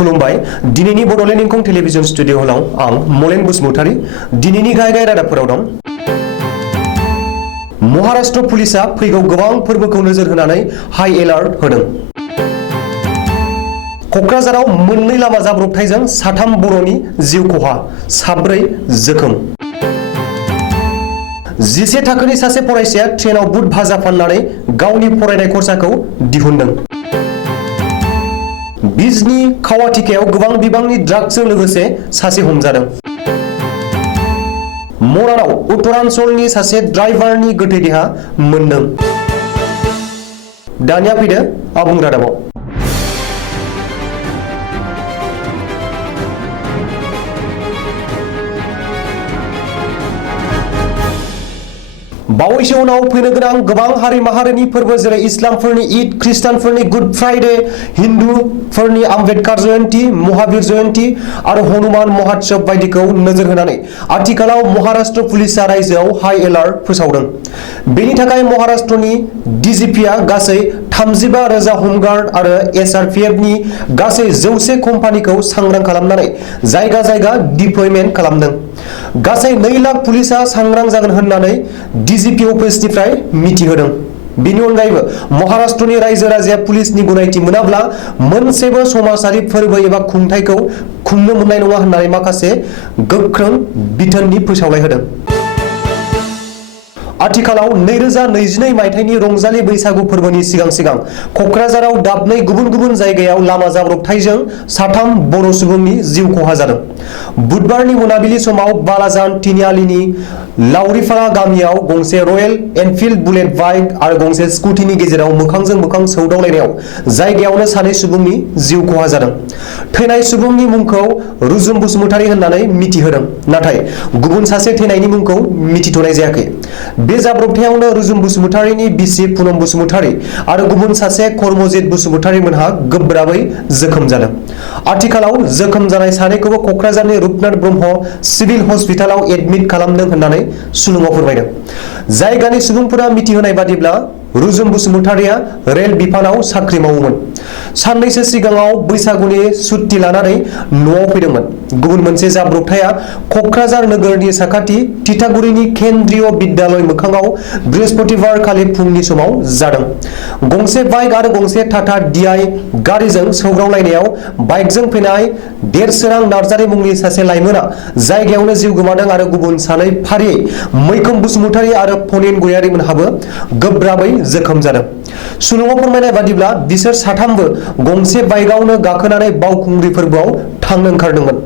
खुलुमबाय दिनैनि बड'लेण्ड इंखं टेलिभिजन स्टुडिअ'आव आं मलेन बसुमतारी दिनैनि गाहाय रादाबफोराव दं। महाराष्ट्र पुलिसा फैगौ गोबां फोरबोखौ नोजोर होनानै हाई एलार्ट होदों। क'क्राझाराव मोननै लामा जाब्रबथायजों साथाम बर'नि जिउ खहा, साब्रै जोखोम। 11 थाखोनि सासे फरायसाया ट्रेनाव बुट भाजा फाननानै गावनि फरायनाय खरसाखौ दिहुनदों। बिजनी खावाटिकायाव गोबां बिबांनि ड्राग्सजों लोगोसे सासे हमजादों। मरानाव उत्तरांचलनि सासे ड्राइभारनि गोथै देहा मोनदों। दानिया फैदो आबुं रादाबाव। बावैसो उनाव फैनो गोनां गोबां हारि माहारिनि फोरबो जेरै इस्लामफोरनि ईद, ख्रिस्टानफोरनि गुड फ्राइडे, हिन्दुफोरनि आम्बेडकार जयन्ती, महावीर जयन्ती आरो हनुमान महोत्सव बायदिखौ नोजोर होनानै आथिखालाव महाराष्ट्र पुलिसा रायजोआव हाई एलार्ट फोसावदों। बेनि थाखाय महाराष्ट्रनि डीजीपीआ गासै 35,000 हमगार्ड आरो एसआरपीएफनि गासै 100 कम्पानिखौ सांग्रां खालामनानै जायगा जायगा डिप्लयमेन्ट खालामदों। गासै 2 लाख पुलिसा सांग्रां जागोन होननानै डीजीपी अफिसनिफ्राय मिथिहोदों। बेनि अनगायैबो महाराष्ट्रनि रायजो राजाया पुलिसनि गनायथि मोनाब्ला मोनसेबो समाजारि फोरबो एबा खुंथायखौ खुंनो मोननाय नङा होननानै माखासे गोख्रों बिथोननि फोसावलाय होदों। आथिखालाव 2022 मायथाइनि रंजालि बैसागु फोरबोनि सिगां क'क्राझाराव दाबनै गुबुन जायगायाव लामा जाब्रबथायजों साथाम बर' सुबुंनि जिउ खहा जादों। बुधबारनि मोनाबिलि समाव बालाजान तिनिआलिनि लावरिपारा गामियाव गंसे रयेल एनफिल्ड बुलेट बाइक आरो गंसे स्कुटिनि गेजेराव मोखांजों मोखां सौदावलायनायाव जायगायावनो सानै सुबुंनि जिउ खहा जादों। थैनाय सुबुंनि मुंखौ रुजुम बसुमतारी होननानै मिथिहोदों, नाथाय गुबुन सासे थैनायनि मुंखौ मिथिथ'नाय जायाखै। बे जाब्रबथायावनो रुजुम बसुमतारीनि बिसि पुनम बसुमतारी आरो गुबुन सासे कर्मजित बसुमतारी मोनहा गोब्राबै जोखोम जादों। आथिखालाव जोखोम जानाय सानैखौबो क'क्राझारनि रुपनाथ ब्रह्म सिभिल हस्पिटालाव एडमिट खालामदों होननानै सुलुङाव फोरमायदों। जायगानि सुबुंफोरा मिथिहोनाय बादिब्ला रुजुम बसुमतारीया रेल बिफानाव साख्रि मावोमोन। साननैसो सिगाङाव बैसागुनि सुत्ति लानानै न'आव फैदोंमोन। गुबुन मोनसे जाब्रबथाया क'क्राझार नोगोरनि साखाथि तितागुरिनि केन्द्रीय बिद्यालय मोखाङाव बृहस्पतिबार खालि फुंनि समाव जादों। गंसे बाइक आरो गंसे टाटा DI गारिजों सौग्रावलायनायाव बाइकजों फैनाय देरसोरां नार्जारी मुंनि सासे लाइमोना जायगायावनो जिउ गोमादों आरो गुबुन सानै फारियै मैखोम बसुमतारी आरो फनिन गयारीमोनहाबो गोब्राबै जोखोम जादों। सुलुङाव फोरमायनाय बादिब्ला बिसोर साथामबो गंसे बाइकआवनो गाखोनानै बावखुंग्रि फोरबोआव थांनो ओंखारदोंमोन।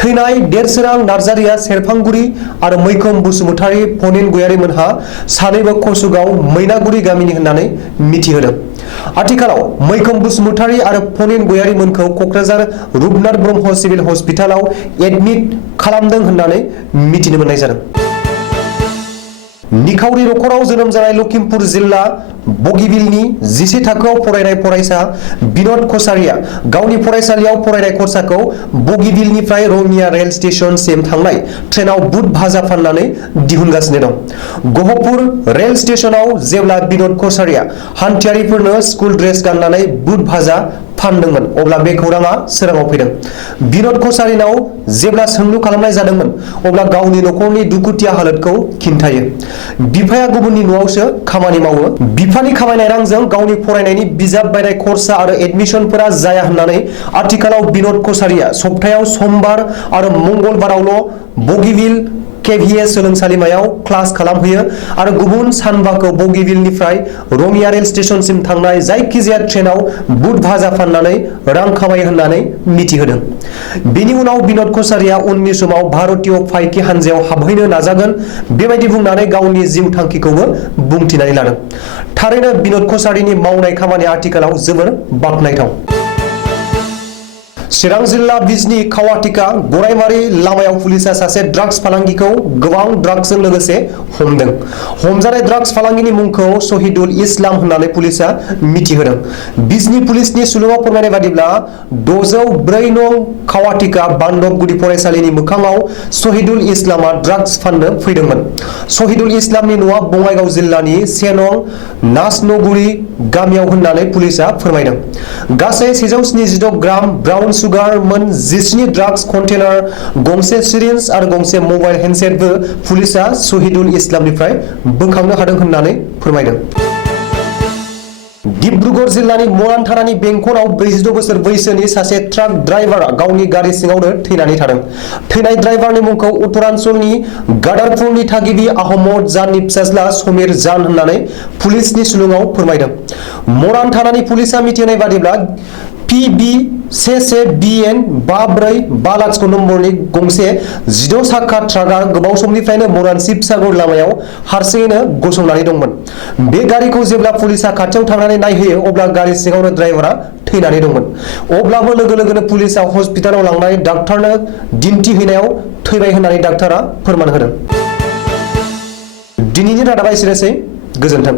थैनाय देरसोरां नार्जारीया सेरफांगुरि आरो मैखोम बसुमतारी फनिन गयारीमोनहा सानैबो कसुगाव मैनागुरि गामिनि होननानै मिथिहोदों। आथिखालाव मैखोम बसुमतारी आरो फनिन गयारीमोनखौ क'क्राझार रुपनाथ ब्रह्म सिभिल हस्पिटालाव एडमिट खालामदों होननानै मिथिनो मोननाय जादों। निखावरि नखराव जोनोम जानाय लखिमपुर जिल्ला बगिबिलनि 11 थाखोआव फरायनाय फरायसा बिन'द कछारीया गावनि फरायसालियाव फरायनाय खरसाखौ बगिबिलनिफ्राय रङिया रेल स्टेशनसिम थांनाय ट्रेनाव बुट भाजा फाननानै दिहुनगासिनो दं। गहपुर रेल स्टेशनाव जेब्ला बिन'द कछारीया हान्थियारिफोरनो स्कुल ड्रेस गाननानै बुट भाजा फानदोंमोन अब्ला बे खौराङा सोराङाव फैदों। बिन'द कछारीनाव जेब्ला सोंलु खालामनाय जादोंमोन अब्ला गावनि नखरनि दुखुथिया हालोदखौ खिन्थायो। बिफाया गुबुननि न'आवसो खामानि मावो। बिफानि खामायनाय रांजों गावनि फरायनायनि बिजाब बायनाय खरसा आरो एडमिशनफोरा जाया होननानै आथिखालाव बिन'द कछारीया सप्तायाव समबार आरो मंगलबारावल' बगिबिल KVS सोलोंसालिमायाव क्लास खालामहैयो आरो गुबुन सानबाखौ बगिबिलनिफ्राय रङिया रेल स्टेशनसिम थांनाय जायखिजाया ट्रेनाव बुट भाजा फाननानै रां खामायो होननानै मिथिहोदों। बेनि उनाव बिन'द कछारीया उननि समाव भारतीय फाइकि हानजायाव हाबहैनो नाजागोन बेबायदि बुंनानै गावनि जिउ थांखिखौबो बुंथिनानै लादों। थारैनो बिन'द कछारीनि मावनाय खामानिया आथिखालाव जोबोर बाखनायथाव। चिरां जिल्ला बिजनी खावाटिका गरायमारि लामायाव पुलिसा सासे ड्राग्स फालांगिखौ गोबां ड्राग्सजों लोगोसे हमदों। हमजानाय ड्राग्स फालांगिनि मुंखौ शहीदुल इस्लाम होननानै पुलिसा मिथिहोदों। बिजनी पुलिसनि सुलुङाव फोरमायनाय बादिब्ला 604 नं खावाटिका बान्दब गुदि फरायसालिनि मोखाङाव शहीदुल इस्लामा ड्राग्स फाननो फैदोंमोन। शहीदुल इस्लामनि न'आ बङाइगाव जिल्लानि 1 नं नासनगुरि गामियाव होननानै पुलिसा फोरमायदों। गासै 176 ग्राम ब्राउन सुगार, मोन 17 ड्राग्स कन्टेनार, गंसे सिरिन्ज आरो गंसे मबाइल हेन्डसेटबो पुलिसा शहीदुल इस्लामनिफ्राय बोखांनो हादों होननानै फोरमायदों। डिब्रुगड़ जिल्लानि मरान थानानि बेंखनाव 46 बोसोर बैसोनि सासे ट्राक ड्राइभार गावनि गारि सिङावनो थैनानै थादों। थैनाय ड्राइभारनि मुंखौ उत्तरांचलनि गादारपुरनि थागिबि आहमद जाननि फिसाज्ला समीर जान होननानै पुलिसनि सुलुङाव फोरमायदों। मरान थानानि पुलिसा मिथिहोनाय बादिब्ला PB 11BN 5450 नम्बरनि गंसे 16 साखा ट्राकआ गोबाव समनिफ्रायनो मरान शिबसागर लामायाव हारसिङैनो गसंनानै दंमोन। बे गारिखौ जेब्ला पुलिसा खाथियाव थांनानै नायहैयो अब्ला गारि सिङावनो ड्राइभारा थैनानै दंमोन। अब्लाबो लोगो लोगोनो पुलिसा हस्पिटालाव लांनानै डाक्टारनो दिन्थिहैनायाव थैबाय होननानै डाक्टारा फोरमान होदों। दिनैनि रादाबा एसेनोसै। गोजोन्थों।